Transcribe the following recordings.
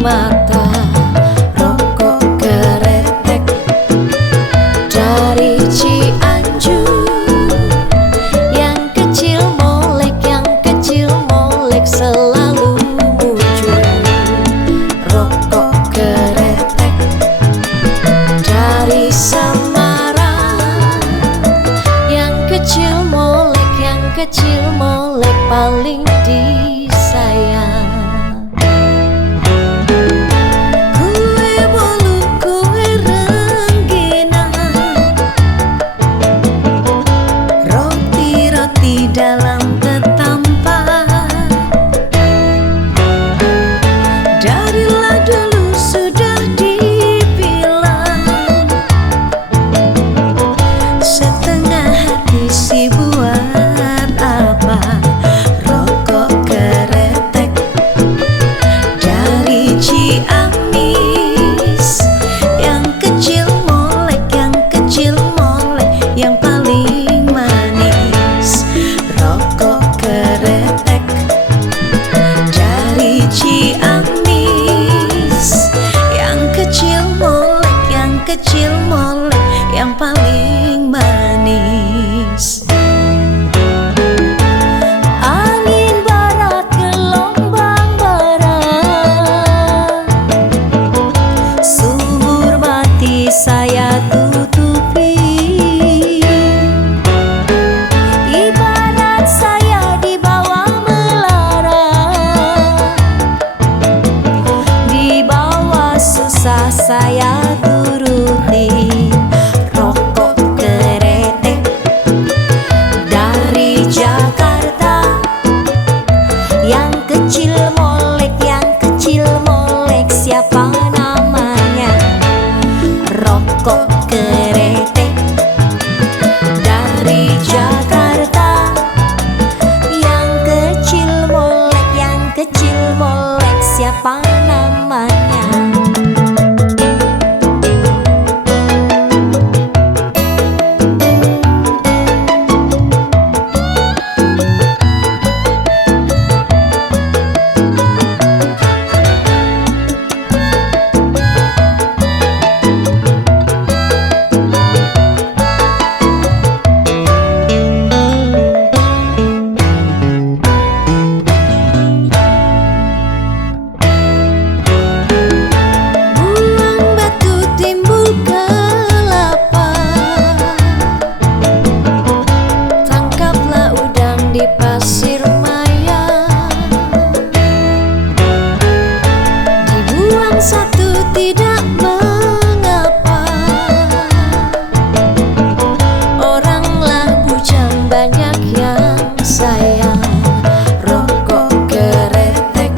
mata. Rokok keretek dari Cianjur, yang kecil molek selalu muncul. Rokok keretek dari Semarang, yang kecil molek paling disayang. Kue bolu, kue rengginang, roti-roti dalam ketampan. Darilah dulu sudah dibilang, setengah hati si buat apa. Rokok keretek dari Ciamis, yang kecil molek yang paling manis. Rokok keretek dari Ciamis, yang kecil molek yang paling manis. Angin barat gelombang barat, sumur mati saya tutupi. Ibarat saya dibawa melarat, dibawa susah saya turuti. Rokok keretek dari Jakarta, yang kecil molek siapa namanya? Rokok keretek dari Jakarta, yang kecil molek siapa namanya? Buang batu timbul kelapa, tangkaplah udang di pasir maya. Dibuang satu tidak mengapa, oranglah bujang banyak yang sayang. Rokok keretek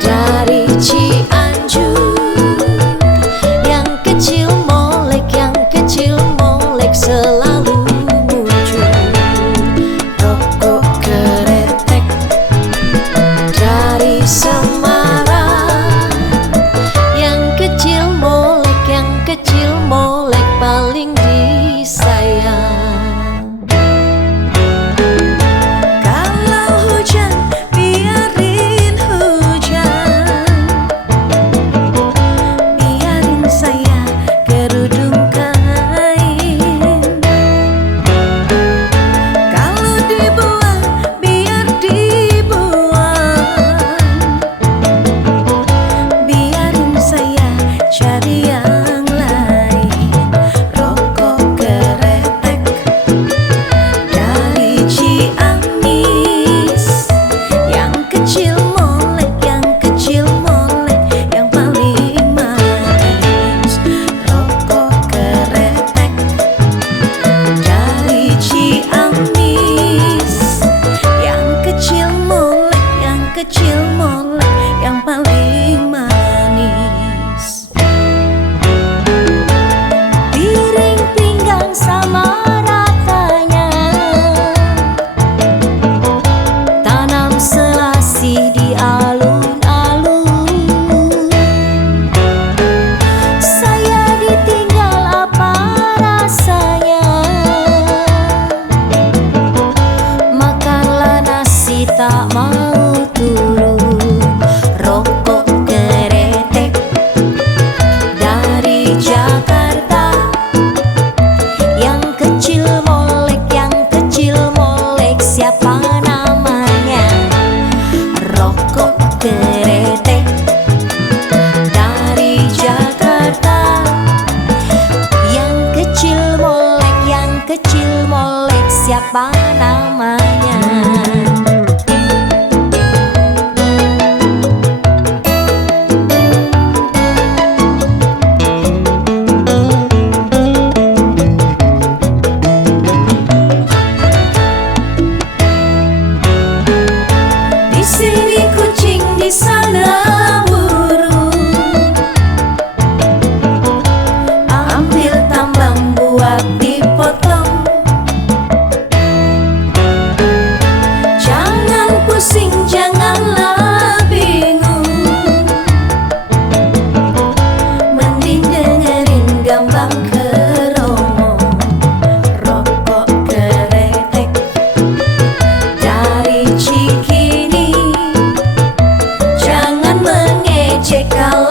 dari Cianjur, yang kecil molek selalu muncul. Rokok keretek dari Semarang, yang kecil ojek kalau